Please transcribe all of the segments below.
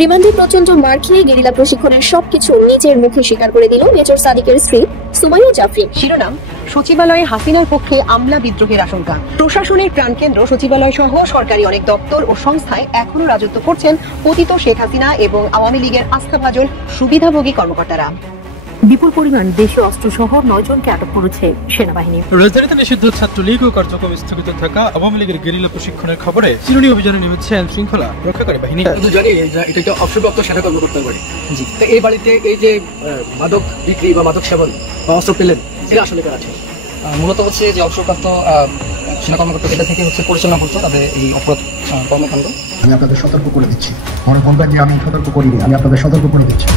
রিমান্ডে প্রচন্ড মার খেয়ে গেরিলা প্রশিক্ষণের সবকিছু নিজের মুখে স্বীকার করে দিল মেজর সাদিকের স্ত্রী সুমাইয়া জাফরিন। শিরোনাম: সচিবালয়ে হাসিনার পক্ষে আমলা বিদ্রোহের আশঙ্কা। প্রশাসনের প্রাণকেন্দ্র সচিবালয় সহ সরকারি অনেক দপ্তর ও সংস্থায় এখনো রাজত্ব করছেন পতিত শেখ হাসিনা এবং আওয়ামী লীগের আস্থাভাজন সুবিধাভোগী কর্মকর্তারা। বিপুল পরিমাণ দেশীয় অস্ত্র সহ 9 জনকে আটক করেছে সেনাবাহিনী। রাজধানীতে নিষিদ্ধ ছাত্রলীগ ও কার্যক্রম স্থগিত থাকা আওয়ামী লীগের গেরিলা প্রশিক্ষণের খবরে চিরুনি অভিযানে নেমেছে আইন শৃঙ্খলা রক্ষাকারী বাহিনী। জানি এটা একটা অবসরপ্রাপ্ত সেনা কর্মকর্তার বাড়ি। জি, তো এই বাড়িতে এই যে মাদক বিক্রি বা মাদক সেবন বা অস্ত্র পেলেন, এটা আসলে কারা ছিল? মূলত হচ্ছে যে অবসরপ্রাপ্ত সেনা কর্মকর্তা যেটা থেকে হচ্ছে পরিচালনা করতো তাদের এই অপরাধ কর্মকাণ্ড। আমি আপনাদের সতর্ক করে দিচ্ছি, মনে করবেন যে আমি সতর্ক করিনি, আমি আপনাদের সতর্ক করে দিচ্ছি।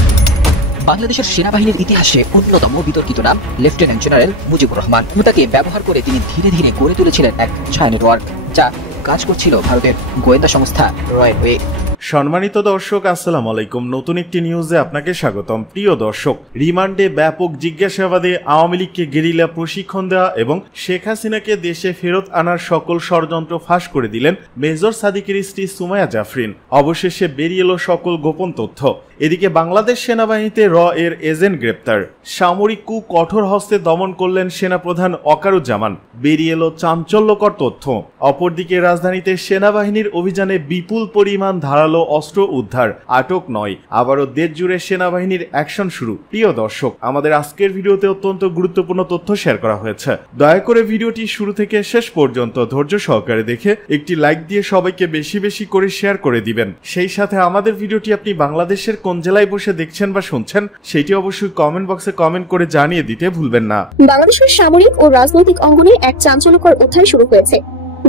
বাংলাদেশের সেনাবাহিনীর ইতিহাসে অন্যতম বিতর্কিত নাম লেফটেন্যান্ট জেনারেল মুজিবুর রহমান। ক্ষমতাকে ব্যবহার করে তিনি ধীরে ধীরে গড়ে তুলেছিলেন এক ছায়া নেটওয়ার্ক, যা কাজ করছিল ভারতের গোয়েন্দা সংস্থা রয়ের হয়ে। সম্মানিত দর্শক, আসসালামু আলাইকুম। নতুন একটি নিউজে আপনাকে স্বাগতম। প্রিয় দর্শক, রিমান্ডে ব্যাপক জিজ্ঞাসাবাদে আওয়ামী লীগকে গেরিলা প্রশিক্ষণ দেওয়া এবং শেখ হাসিনাকে দেশে ফেরত আনার সকল ষড়যন্ত্র ফাঁস করে দিলেন মেজর সাদিকের স্ত্রী সুমাইয়া জাফরিন। অবশেষে বেরিয়ে এলো সকল গোপন তথ্য। এদিকে বাংলাদেশ সেনাবাহিনীতে এর এজেন্ট গ্রেপ্তার, সামরিক কূ কঠোর হস্তে দমন করলেন সেনাপ্রধান ওয়াকারুজ্জামান। বেরিয়ে এলো চাঞ্চল্যকর তথ্য। অপরদিকে রাজধানীতে সেনাবাহিনীর অভিযানে বিপুল পরিমাণ ধারালো অস্ত্র উদ্ধার, আটক নয়। আবারও দেশ জুড়ে সেনাবাহিনীর অ্যাকশন শুরু। প্রিয় দর্শক, আমাদের আজকের ভিডিওতে অত্যন্ত গুরুত্বপূর্ণ তথ্য শেয়ার করা হয়েছে। দয়া করে ভিডিওটি শুরু থেকে শেষ পর্যন্ত ধৈর্য সহকারে দেখে একটি লাইক দিয়ে সবাইকে বেশি বেশি করে শেয়ার করে দিবেন। সেই সাথে আমাদের ভিডিওটি আপনি বাংলাদেশের কোন জেলায় বসে দেখছেন বা শুনছেন সেটি অবশ্যই কমেন্ট বক্সে কমেন্ট করে জানিয়ে দিতে ভুলবেন না। বাংলাদেশের সামরিক ও রাজনৈতিক অঙ্গনে এক চাঞ্চল্যকর অধ্যায় শুরু হয়েছে।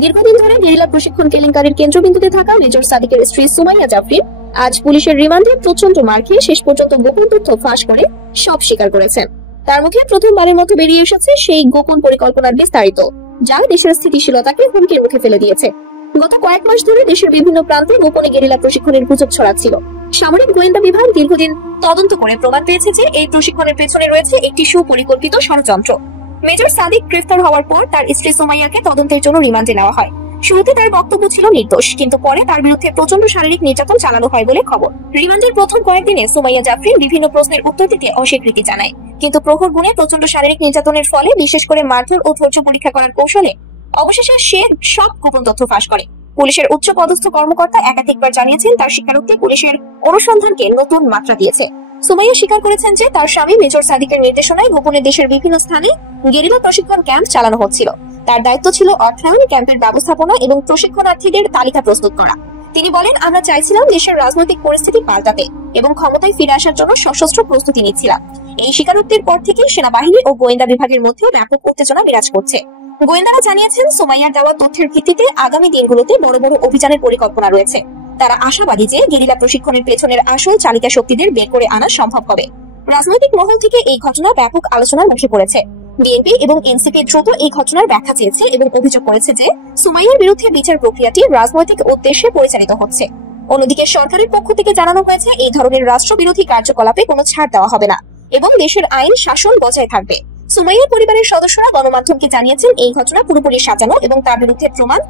দীর্ঘদিন ধরে গেরিলা প্রশিক্ষণ কেলেঙ্কারির কেন্দ্রবিন্দুতে থাকা মেজর সাদিকের স্ত্রী সুমাইয়া জাফরিন আজ পুলিশের রিমান্ডে প্রচন্ড মার খেয়ে শেষ পর্যন্ত গোপন তথ্য ফাঁস করে সব স্বীকার করেছেন। তার মুখে প্রথমবারের মতো বেরিয়ে এসেছে সেই গোপন পরিকল্পনার বিস্তারিত, যা দেশের স্থিতিশীলতাকে হুমকির মুখে ফেলে দিয়েছে। গত কয়েক মাস ধরে দেশের বিভিন্ন প্রান্তে গোপনে গেরিলা প্রশিক্ষণের গুজব ছড়াচ্ছিল। সামরিক গোয়েন্দা বিভাগ দীর্ঘদিন তদন্ত করে প্রমাণ পেয়েছে যে এই প্রশিক্ষণের পেছনে রয়েছে একটি সুপরিকল্পিত ষড়যন্ত্র। মেজর সাদিক গ্রেফতার হওয়ার পর তার স্ত্রী সুমাইয়াকে তদন্তের জন্য রিমান্ডে নেওয়া হয়। শুরুতে তার বক্তব্য ছিল নির্দোষ, কিন্তু পরে তার বিরুদ্ধে প্রচন্ড শারীরিক নির্যাতন চালানো হয় বলে খবর। রিমান্ডের প্রথম কয়েকদিনে সুমাইয়া জাফরিন বিভিন্ন প্রশ্নের উত্তর দিতে অস্বীকৃতি জানায়, কিন্তু প্রহর গুণে প্রচন্ড শারীরিক নির্যাতনের ফলে, বিশেষ করে মারধর ও ধৈর্য পরীক্ষা করার কৌশলে অবশেষে সে সব গোপন তথ্য ফাঁস করে। পুলিশের উচ্চ পদস্থ কর্মকর্তা একাধিকবার জানিয়েছেন তার স্বীকারোক্তি পুলিশের অনুসন্ধানকে নতুন মাত্রা দিয়েছে। সুমাইয়া স্বীকার করেছেন যে তার স্বামী মেজর সাদিকের নির্দেশনায় গোপনে দেশের বিভিন্ন স্থানে গেরিলা প্রশিক্ষণ ক্যাম্প চালানো হচ্ছিল। তার দায়িত্ব ছিল অর্থায়ন, ক্যাম্পের ব্যবস্থাপনা এবং প্রশিক্ষণার্থীদের তালিকা প্রস্তুত করা। তিনি বলেন, আমরা চাইছিলাম দেশের রাজনৈতিক পরিস্থিতি পাল্টাতে এবং ক্ষমতায় ফিরে আসার জন্য সশস্ত্র প্রস্তুতি নিচ্ছিলাম। এই স্বীকারোক্তির পর থেকে সেনাবাহিনী ও গোয়েন্দা বিভাগের মধ্যে ব্যাপক উত্তেজনা বিরাজ করছে। গোয়েন্দারা জানিয়েছেন সুমাইয়ার দেওয়া তথ্যের ভিত্তিতে আগামী দিনগুলোতে বড় বড় অভিযানের পরিকল্পনা রয়েছে। তারা আশাবাদী যে গেরিলা প্রশিক্ষণের পেছনের আসল চালিকা শক্তিদের বের করে আনা সম্ভব হবে। রাজনৈতিক মহল থেকে এই ঘটনা ব্যাপক আলোচনার মুখে পড়েছে। বিএনপি এবং এনসিপি দ্রুত এই ঘটনার ব্যাখ্যা চেয়েছে এবং অভিযোগ করেছে যে সুমাইয়ার বিরুদ্ধে বিচার প্রক্রিয়াটি রাজনৈতিক উদ্দেশ্যে পরিচালিত হচ্ছে। অন্যদিকে সরকারের পক্ষ থেকে জানানো হয়েছে এই ধরনের রাষ্ট্রবিরোধী কার্যকলাপে কোনো ছাড় দেওয়া হবে না এবং দেশের আইন শাসন বজায় থাকবে। সুমাইয়ার পরিবারের সদস্যরা গণমাধ্যমকে জানিয়েছেন এই ঘটনা পুরোপুরি সাজানো এবং তার বিরুদ্ধে প্রমাণ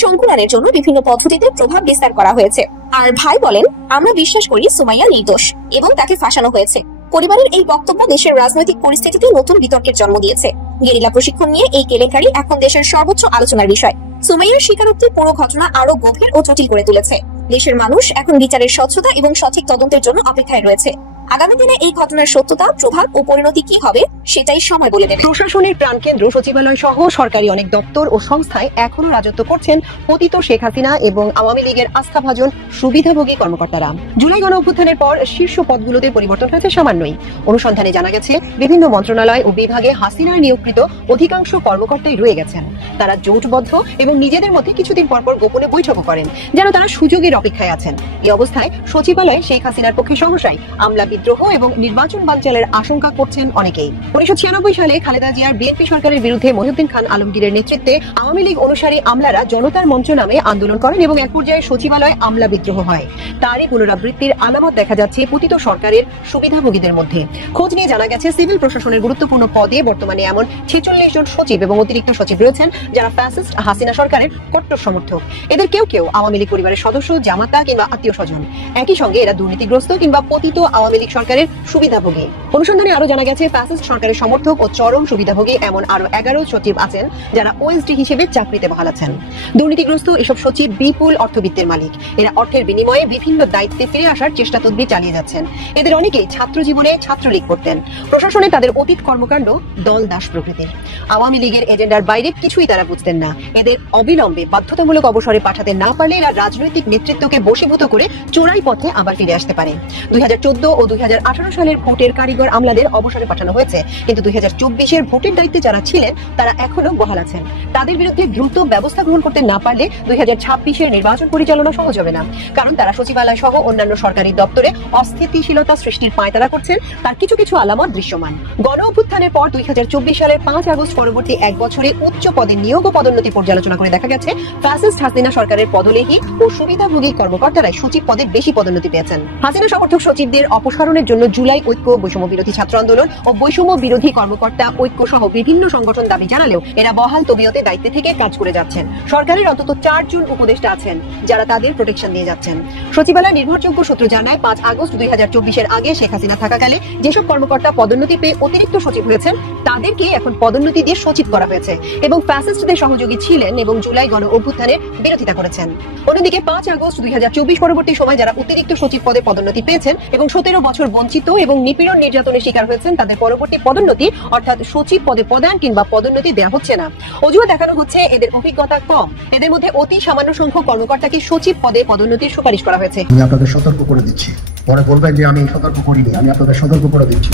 সংকুলানের জন্য বিভিন্ন পদ্ধতিতে প্রভাব বিস্তার করা হয়েছে। আর ভাই বলেন, আমরা বিশ্বাস করি সুমাইয়া নির্দোষ এবং তাকে ফাঁসানো হয়েছে। পরিবারের এই বক্তব্য দেশের রাজনৈতিক পরিস্থিতিতে নতুন বিতর্কের জন্ম দিয়েছে। গেরিলা প্রশিক্ষণ নিয়ে এই কেলেঙ্কারি এখন দেশের সর্বোচ্চ আলোচনার বিষয়। সুমাইয়ার স্বীকারোক্তি পুরো ঘটনা আরো গভীর ও জটিল করে তুলেছে। দেশের মানুষ এখন বিচারের স্বচ্ছতা এবং সঠিক তদন্তের জন্য অপেক্ষায় রয়েছে। আগামী দিনে এই ঘটনার সত্যতা, প্রভাব ও পরিণতি কি হবে সেটাই সময় বলে দেবে। প্রশাসনের প্রাণকেন্দ্র সচিবালয় সহ সরকারি অনেক দপ্তর ও সংস্থায় এখনো রাজত্ব করছেন পতিত শেখ হাসিনা এবং আওয়ামী লীগের আস্থাভাজন সুবিধাভোগী কর্মকর্তারা। জুলাই গণ অভ্যুত্থানের পর শীর্ষ পদগুলোতে পরিবর্তন হয়েছে সামান্যই। অনুসন্ধানে জানা গেছে বিভিন্ন মন্ত্রণালয় ও বিভাগে হাসিনার নিয়োগকৃত অধিকাংশ কর্মকর্তাই রয়ে গেছেন। তারা জোটবদ্ধ এবং নিজেদের মধ্যে কিছুদিন পরপর গোপনে বৈঠকও করেন, যেন তারা সুযোগের অপেক্ষায় আছেন। এই অবস্থায় সচিবালয়ে শেখ হাসিনার পক্ষে সহসায় আমলা বিদ্রোহ এবং নির্বাচন বানচালের আশঙ্কা করছেন অনেকেই। 1996 সালে খালেদা জিয়ার বিএনপি সরকারের বিরুদ্ধে মহিউদ্দিন খান আলমগীরের নেতৃত্বে আওয়ামী লীগ অনুসারী আমলারা জনতার মঞ্চ নামে আন্দোলন করেন এবং এক পর্যায়ে সচিবালয় আমলা বিদ্রোহ হয়। তারই পুনরাবৃত্তির আলামত দেখা যাচ্ছে পতিত সরকারের সুবিধাভোগীদের মধ্যে। খোঁজ নিয়ে জানা গেছে সিভিল প্রশাসনের গুরুত্বপূর্ণ পদে বর্তমানে এমন 46 জন সচিব এবং অতিরিক্ত সচিব রয়েছেন যারা ফ্যাসিস্ট হাসিনা সরকারের কট্টর সমর্থক। এদের কেউ কেউ আওয়ামী লীগ পরিবারের সদস্য, জামাতা কিংবা আত্মীয় স্বজন। একই সঙ্গে এরা দুর্নীতিগ্রস্ত কিংবা পতিত আওয়ামী লীগ সরকারের সুবিধাভোগী। অনুসন্ধানে আরো জানা গেছে ফ্যাসিস্ট সরকারের সমর্থক ও চরম সুবিধাভোগী এমন আরো 11 সচিব আছেন যারা ওএসডি হিসেবে চাকরিতে বহাল আছেন। দুর্নীতিগ্রস্ত এসব সচিব বিপুল অর্থবিত্তের মালিক। এরা অর্থের বিনিময়ে বিভিন্ন দায়িত্বে ফিরে আসার চেষ্টা তদবির চালিয়ে যাচ্ছেন। এদের অনেকেই ছাত্র জীবনে ছাত্রলীগ করতেন। প্রশাসনে তাদের অতীত কর্মকাণ্ড দল দাস প্রকৃতির। আওয়ামী লীগের এজেন্ডার বাইরে কিছুই তারা বুঝতেন না। এদের অবিলম্বে বাধ্যতামূলক অবসরে পাঠাতে না পারলে এরা রাজনৈতিক নেতৃত্বকে বশীভূত করে চোরাই পথে আবার ফিরে আসতে পারে। 2014 ও 2018 সালের ভোটের কারিগর আমলাদের অবসরে পাঠানো হয়েছে, কিন্তু 2024-এর ভোটের দায়িত্বে যারা ছিলেন তারা এখনো বহাল আছেন। তাদের বিরুদ্ধে দ্রুত ব্যবস্থা গ্রহণ করতে না পারলে 2026-এর নির্বাচন পরিচালনা সহজ হবে না, কারণ তারা সচিবালয় সহ অন্যান্য সরকারি দপ্তরে অস্থিতিশীলতা সৃষ্টির পায়তারা করছেন। তার কিছু কিছু আলামত দৃশ্যমান। গণ অভ্যুত্থানের পর 2024 সালের 5 আগস্ট পরবর্তী এক বছরে উচ্চ পদে নিয়োগ ও পদোন্নতি পর্যালোচনা করে দেখা গেছে ফ্যাসিস্ট হাসিনা সরকারের পদলেহী ও সুবিধাভোগী কর্মকর্তারাই সচিব পদে বেশি পদোন্নতি পেয়েছেন। হাসিনা সমর্থক সচিবদের অপসারণের জন্য জুলাই ঐক্য, বৈষম্য বিরোধী ছাত্র আন্দোলন ও বৈষম্য বিরোধী কর্মকর্তা ঐক্য সহ বিভিন্ন সংগঠন দাবি জানালেও এরা বহাল তবিয়তে দায়িত্বে থেকে কাজ করে যাচ্ছেন। সরকারের অন্তত 4 জন উপদেষ্টা আছেন যারা তাদের প্রোটেকশন দিয়ে যাচ্ছেন। সচিবালয় নির্ভরযোগ্য সূত্র জানায় 5 আগস্ট 2024-এর আগে শেখ হাসিনা থাকাকালে যেসব কর্মকর্তা পদোন্নতি পেয়ে অতিরিক্ত সচিব হয়েছেন তাদেরকে এখন পদোন্নতি দিয়ে সচিব করা হয়েছে এবং ফ্যাসিস্টদের সহযোগী ছিলেন এবং জুলাই গণ অভ্যুত্থানের বিরোধিতা করেছেন। অন্যদিকে 5 আগস্ট 2024 পরবর্তী সময় যারা অতিরিক্ত সচিব পদে পদোন্নতি পেয়েছেন এবং 17 বছর বঞ্চিত এবং নিপীড়ন নির্যাতনের শিকার হয়েছেন তাদের পরবর্তী পদোন্নতি অর্থাৎ সচিব পদে প্রদান কিংবা পদোন্নতি দেওয়া হচ্ছে না। অজুহাত দেখানো হচ্ছে এদের অভিজ্ঞতা কম। এদের মধ্যে অতি সামান্য সংখ্যক কর্মকর্তাকে সচিব পদে পদোন্নতির সুপারিশ করা হয়েছে। আমি আপনাদের সতর্ক করে দিচ্ছি, পরে বলবেন যে আমি সতর্ক করিনি, আমি আপনাদের সতর্ক করে দিচ্ছি।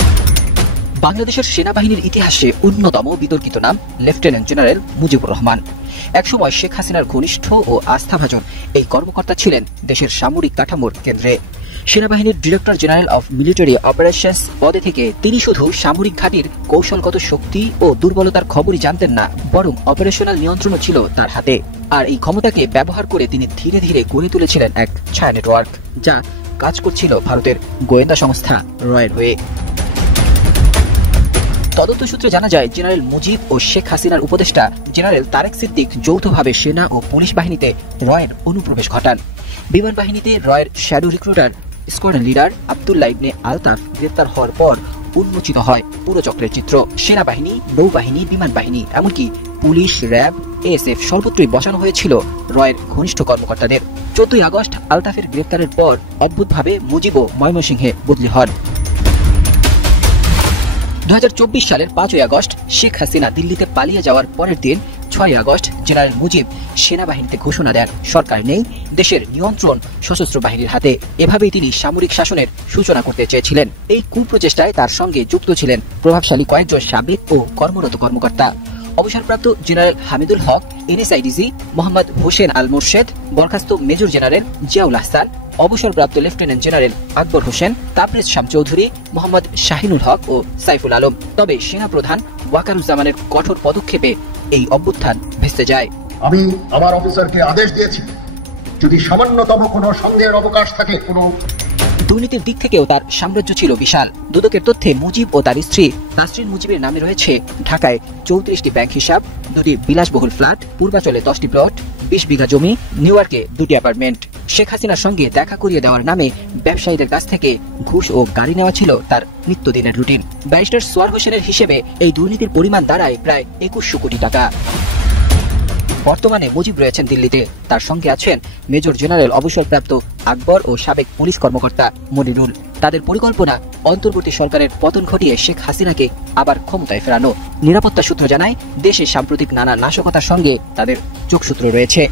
বাংলাদেশের সেনাবাহিনীর ইতিহাসে অন্যতম বিতর্কিত নাম লেফটেন্যান্ট জেনারেল মুজিবুর রহমান। একসময় শেখ হাসিনার ঘনিষ্ঠ ও আস্থাভাজন এই কর্মকর্তা ছিলেন দেশের সামরিক কাঠামোর কেন্দ্রে। সেনাবাহিনীর director general of military operations পদে থেকে তিনি শুধু সামরিক ঘাঁটির কৌশলগত শক্তি ও দুর্বলতার খবরই জানতেন না, বরং অপারেশনাল নিয়ন্ত্রণও ছিল তার হাতে। আর এই ক্ষমতাকে ব্যবহার করে তিনি ধীরে ধীরে গড়ে তুলেছিলেন এক ছায়া নেটওয়ার্ক, যা কাজ করছিল ভারতের গোয়েন্দা সংস্থা রয়ের হয়ে। তদন্ত সূত্রে জানা যায় জেনারেল মুজিব ও শেখ হাসিনার উপদেষ্টা জেনারেল তারেক সিদ্দিক যৌথভাবে সেনা ও পুলিশ বাহিনীতে রয়ের অনুপ্রবেশ ঘটান। বিমান বাহিনীতে রয়ের shadow recruiter squadron leader Abdullah Ibne Altaf গ্রেপ্তার হওয়ার পর উন্মোচিত হয় পুরো চক্রের চিত্র। সেনাবাহিনী, নৌবাহিনী, বিমান বাহিনী, এমনকি পুলিশ, র্যাব, এএসএফ সর্বত্রই বসানো হয়েছিল রয়ের ঘনিষ্ঠ কর্মকর্তাদের। 14 আগস্ট আলতাফের গ্রেপ্তারের পর অদ্ভুতভাবে মুজিবও ময়মনসিংহে বদলি হন। 2024 সালের 5 আগস্ট শেখ হাসিনা দিল্লিতে পালিয়ে যাওয়ার পরের দিন 6 আগস্ট জেনারেল মুজিব সেনাবাহিনীতে ঘোষণা দেন সরকার নেই, দেশের নিয়ন্ত্রণ সশস্ত্র বাহিনীর হাতে। এভাবেই তিনি সামরিক শাসনের সূচনা করতে চেয়েছিলেন। এই কুপ্রচেষ্টায় তার সঙ্গে যুক্ত ছিলেন প্রভাবশালী কয়েকজন সাবেক ও কর্মরত কর্মকর্তা। অবসরপ্রাপ্ত জেনারেল হামিদুল হক, এনএসআইডিজি মোহাম্মদ হোসেন আল মোর্শেদ, বরখাস্ত মেজর জেনারেল জিয়াউল আহসান, অবসরপ্রাপ্ত লেফটেন্যান্ট জেনারেল আকবর হোসেন, তাপরেজ শাম চৌধুরী, মোহাম্মদ শাহিনুল হক ও সাইফুল আলম। তবে সেনাপ্রধান ওয়াকারুজ্জামানের কঠোর পদক্ষেপে এই অভ্যুত্থান ভেস্তে যায়। আমি আমার অফিসারকে আদেশ দিয়েছি, যদি সামান্যতম কোনো সন্দেহের অবকাশ থাকে, কোনো দুর্নীতির দিক থেকেও তার সাম্রাজ্য ছিল বিশাল। দুদকের তথ্যে মুজিব ও তার স্ত্রী নাসরিন মুজিবের নামে রয়েছে ঢাকায় 34টি ব্যাংক হিসাব, 2টি বিলাসবহুল ফ্ল্যাট, পূর্বাচলে 10টি প্লট, 20 বিঘা জমি, নিউ ইয়র্কে 2টি অ্যাপার্টমেন্ট। শেখ হাসিনার সঙ্গে দেখা করিয়ে দেওয়ার নামে ব্যবসায়ীদের কাছ থেকে ঘুষ ও গাড়ি নেওয়া ছিল তার নিত্যদিনের রুটিন। ব্যারিস্টার সোয়ার হোসেনের হিসেবে এই দুর্নীতির পরিমাণ দাঁড়ায় প্রায় 2100 কোটি টাকা। বর্তমানে মুজিব রয়েছেন দিল্লিতে, তার সঙ্গে আছেন মেজর জেনারেল অবসরপ্রাপ্ত আকবর ও সাবেক পুলিশ কর্মকর্তা মনিরুল। তাদের পরিকল্পনা অন্তর্বর্তী সরকারের পতন ঘটিয়ে শেখ হাসিনাকে আবার ক্ষমতায় ফেরানো। নিরাপত্তা সূত্র জানায় দেশে সাম্প্রতিক নানা নাশকতার সঙ্গে তাদের যোগসূত্র রয়েছে।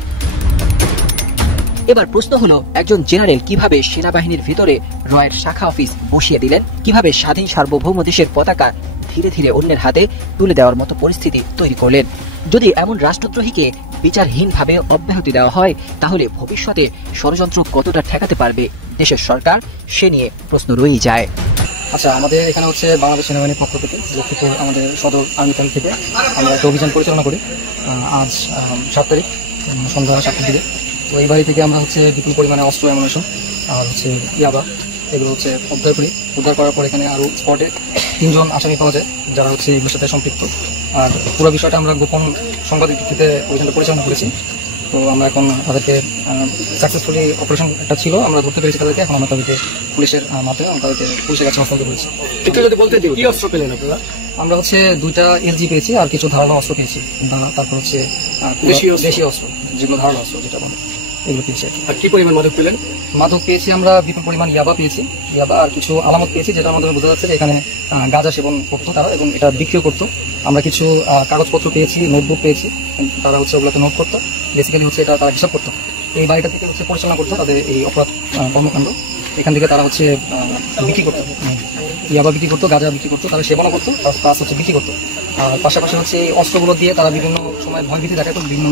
এবার প্রশ্ন হলো, একজন জেনারেল কিভাবে সেনাবাহিনীর ভিতরে রয়ের শাখা অফিস বসিয়ে দিলেন, কিভাবে স্বাধীন সার্বভৌম দেশের পতাকা ধীরে ধীরে অন্যের হাতে তুলে দেওয়ার মতো পরিস্থিতি তৈরি করলেন। যদি এমন রাষ্ট্রদ্রোহীকে বিচারহীনভাবে অব্যাহতি দেওয়া হয়, তাহলে ভবিষ্যতে ষড়যন্ত্র কতটা ঠেকাতে পারবে দেশের সরকার, সে নিয়ে প্রশ্ন রয়েই যায়। আচ্ছা, আমাদের এখানে হচ্ছে বাংলাদেশ সেনাবাহিনীর পক্ষ থেকে লক্ষ্মীপুর আমাদের সদর আর্মি ক্যাম্প থেকে আমরা একটা অভিযান পরিচালনা করি আজ 7 তারিখ সন্ধ্যা 7টার দিকে। তো এই বাড়ি থেকে আমরা হচ্ছে বিপুল পরিমাণে অস্ত্র অ্যামুনিশন আর হচ্ছে ইয়াবা এগুলো হচ্ছে উদ্ধার করি। উদ্ধার করার পর এখানে আরও স্পটে 3 জন আসামি পাওয়া যায় যারা হচ্ছে এগুলোর সাথে সম্পৃক্ত। আর পুরো বিষয়টা আমরা গোপন সংবাদের ভিত্তিতে অভিযানটা পরিচালনা করেছি। তো আমরা এখন তাদেরকে সাকসেসফুলি অপারেশন একটা ছিল, আমরা ধরতে পেরেছি তাদেরকে। এখন আমরা তাদেরকে পুলিশের মাধ্যমে আমরা তাদেরকে পুলিশের কাছে হস্তান্তর করেছি। একটু যদি বলতে দিই, কি অস্ত্র পেলেন আপনারা? আমরা হচ্ছে 2টা এলজি পেয়েছি আর কিছু ধারালো অস্ত্র পেয়েছি। তারপর হচ্ছে দেশীয় অস্ত্র, যেগুলো ধারালো অস্ত্র যেটা বলে, এগুলো পেয়েছি। আর কি পরিমাণ মাদক পেলেন? মাদক পেয়েছি আমরা বিপুল পরিমাণ ইয়াবা পেয়েছি, ইয়াবা আর কিছু আলামত পেয়েছি যেটার মাধ্যমে বোঝা যাচ্ছে যে এখানে গাঁজা সেবন করতো তারা এবং এটা বিক্রিও করতো। আমরা কিছু কাগজপত্র পেয়েছি, নোটবুক পেয়েছি, তারা হচ্ছে ওগুলোতে নোট করতো, বেসিক্যালি হচ্ছে এটা তারা হিসাব করতো। এই বাড়িটা থেকে হচ্ছে পরিচালনা করতো তাদের এই অপরাধ কর্মকাণ্ড। এখান থেকে তারা হচ্ছে বিক্রি করতো, ইয়াবা বিক্রি করতো, গাঁজা বিক্রি করতো, তারা সেবনও করতো, প্লাস হচ্ছে বিক্রি করতো। আর পাশাপাশি হচ্ছে এই অস্ত্রগুলো দিয়ে তারা বিভিন্ন সময় ভয়ভীতি দেখাতো বিভিন্ন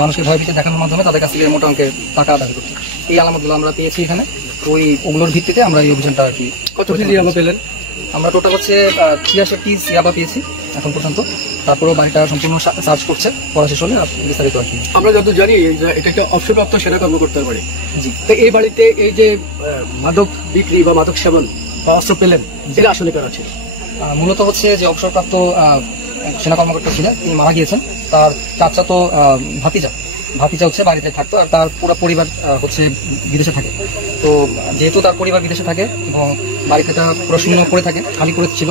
মানুষকে ভয়ভীতি দেখানোর মাধ্যমে তাদের কাছ থেকে মোটা অঙ্কের টাকা আদায় করতো। এই আলামতগুলো আমরা পেয়েছি এখানে। ওগুলোর ভিত্তিতে আমরা এই অভিযানটা আর কি। কত কেজি ইয়াবা পেলেন? আমরা টোটাল হচ্ছে 83 পিস ইয়াবা পেয়েছি এখন পর্যন্ত। তারপরেও বাড়িটা সম্পূর্ণ সার্চ করছে, পড়া শেষ হলে বিস্তারিত আর কি। আমরা যত জানি এটা একটা অবসরপ্রাপ্ত সেনা কর্মকর্তার বাড়ি। জি, তো এই বাড়িতে এই যে মাদক বিক্রি বা মাদক সেবন বা অস্ত্র পেলেন, এটা আসলে কারা ছিল? মূলত হচ্ছে যে অবসরপ্রাপ্ত সেনা কর্মকর্তা ছিলেন, তিনি মারা গিয়েছেন। তার চাচাতো ভাতিজা হচ্ছে বাড়িতে থাকতো আর তার পুরো পরিবার হচ্ছে বিদেশে থাকে। তো যেহেতু তার পরিবার বিদেশে থাকে এবং বাড়িতে পুরো শূন্য করে থাকে, খালি করে ছিল,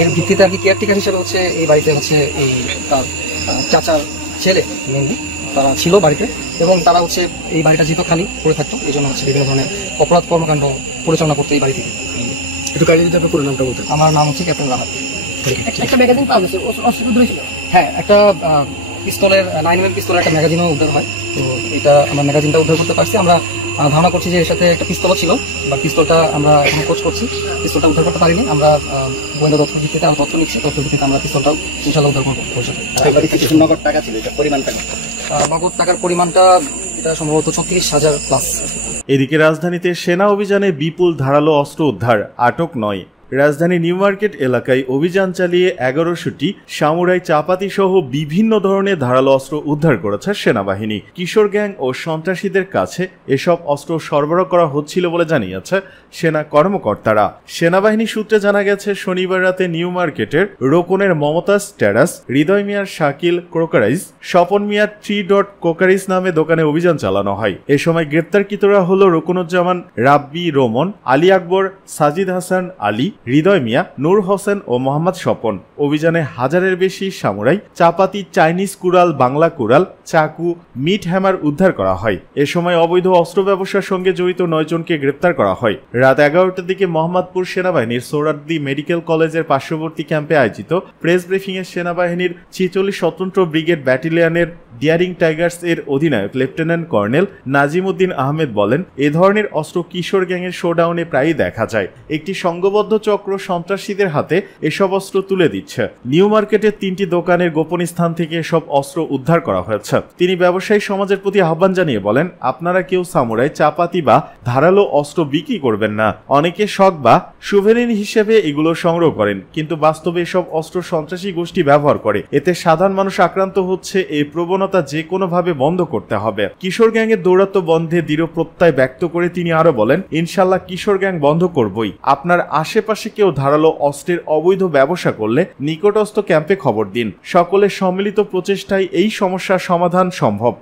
এর ভিত্তিতে আর কি কেয়ারটেকার হিসেবে হচ্ছে এই বাড়িতে হচ্ছে এই তার চাচার ছেলে মেনলি তারা ছিল বাড়িতে এবং তারা হচ্ছে এই বাড়িটা যেহেতু খালি করে থাকতো এই জন্য হচ্ছে বিভিন্ন ধরনের অপরাধ কর্মকাণ্ড পরিচালনা করতো এই বাড়ি থেকে। একটু কাজে যদি আপনার পুরো নামটা বলতেন। আমার নাম হচ্ছে ক্যাপ্টেন রাহাত। একটা ম্যাগাজিন পাওয়া গেছে, অস্ত্র হয়েছিল। হ্যাঁ, একটা পিস্তলের 9mm পিস্তলের একটা ম্যাগাজিনও উদ্ধার হয়। তো এটা আমরা ম্যাগাজিনটা উদ্ধার করতে পারছি। আমরা ধারণা করছি যে এর সাথে একটা পিস্তলও ছিল, বা পিস্তলটা আমরা এখন খোঁজ করছি। পিস্তলটা উদ্ধার করতে পারিনি, আমরা গোয়েন্দা তথ্য ভিত্তিতে আমরা তথ্য নিচ্ছি, তথ্য ভিত্তিতে আমরা পিস্তলটাও ইনশাল্লাহ উদ্ধার করবো। নগদ টাকা ছিল, এটা পরিমাণ টাকা? নগদ টাকার পরিমাণটা এটা সম্ভবত 36,000 প্লাস। এদিকে রাজধানীতে সেনা অভিযানে বিপুল ধারালো অস্ত্র উদ্ধার, আটক নয়। রাজধানী নিউ মার্কেট এলাকায় অভিযান চালিয়ে 1100টি সামুরাই চাপাতি সহ বিভিন্ন ধরনের ধারালো অস্ত্র উদ্ধার করেছে সেনাবাহিনী। কিশোর গ্যাং ও সন্ত্রাসীদের কাছে এসব অস্ত্র সরবরাহ করা হচ্ছিল বলে জানিয়েছে সেনা কর্মকর্তারা। সেনাবাহিনী সূত্রে জানা গেছে, শনিবার রাতে নিউ মার্কেটের রোকনের মমতাজ টেরাস, হৃদয় মিয়ার শাকিল ক্রোকারাইজ, স্বপন মিয়ার 3 কোকারিজ নামে দোকানে অভিযান চালানো হয়। এ সময় গ্রেপ্তারকৃতরা হল রোকনুজ্জামান, রাব্বি রোমন, আলী আকবর, সাজিদ হাসান আলী, হৃদয় মিয়া, নূর হোসেন ও মোহাম্মদ স্বপন। অভিযানে 1000-এর বেশি সামুরাই চাপাতি, চাইনিজ কুড়াল, বাংলা কুড়াল, চাকু, মিট হ্যামার উদ্ধার করা হয়। এ সময় অবৈধ অস্ত্র ব্যবসার সঙ্গে জড়িত 9 জনকে গ্রেপ্তার করা হয়। রাত 11টার দিকে মোহাম্মদপুর সেনাবাহিনীর সোহরাওয়ার্দী মেডিকেল কলেজের পার্শ্ববর্তী ক্যাম্পে আয়োজিত প্রেস ব্রিফিংয়ে সেনাবাহিনীর 46 স্বতন্ত্র ব্রিগেড ব্যাটালিয়নের ডিয়ারিং টাইগার্স এর অধিনায়ক লেফটেন্যান্ট কর্নেল নাজিমউদ্দিন আহমেদ বলেন, এ ধরনের অস্ত্র কিশোর গ্যাংয়ের শোডাউনে প্রায়ই দেখা যায়। একটি সংঘবদ্ধ চক্র সন্ত্রাসীদের হাতে এসব অস্ত্র তুলে দিচ্ছে। নিউ মার্কেটের 3টি দোকানের গোপন স্থান থেকে এসব অস্ত্র উদ্ধার করা হয়েছে। তিনি ব্যবসায়ী সমাজের প্রতি আহ্বান জানিয়ে বলেন, আপনারা কেউ সামুরাই চাপাতি বা ধারালো অস্ত্র বিক্রি করবেন না। অনেকে শখ বা সুভেনির হিসেবে এগুলো সংগ্রহ করেন, কিন্তু বাস্তবে এসব অস্ত্র সন্ত্রাসী গোষ্ঠী ব্যবহার করে। এতে সাধারণ মানুষ আক্রান্ত হচ্ছে। এই প্রবণতা যে কোনোভাবে বন্ধ করতে হবে। কিশোর গ্যাংয়ের দৌরাত্ম্য বন্ধে দৃঢ় প্রত্যয় ব্যক্ত করে তিনি আরো বলেন, ইনশাল্লাহ কিশোর গ্যাং বন্ধ করবই। আপনার আশেপাশে কেউ ধারালো অস্ত্রের অবৈধ ব্যবসা করলে নিকটস্থ ক্যাম্পে খবর দিন। সকলের সম্মিলিত প্রচেষ্টায় এই সমস্যার সমাধান সম্ভব।